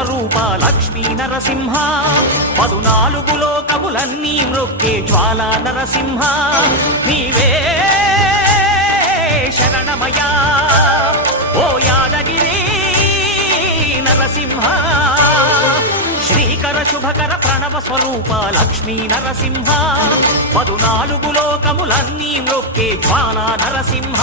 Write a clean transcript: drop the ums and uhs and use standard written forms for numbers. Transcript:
రూప లక్ష్మీ నరసింహ 14 లోకములన్నీ మ్రొక్కే జ్వాలా నరసింహ నీవే శరణమయా ఓ యాదగిరి నరసింహ శ్రీకర శుభకర ప్రణవ స్వరూప లక్ష్మీ నరసింహ 14 లోకములన్నీ మ్రొక్కే జ్వాలా నరసింహ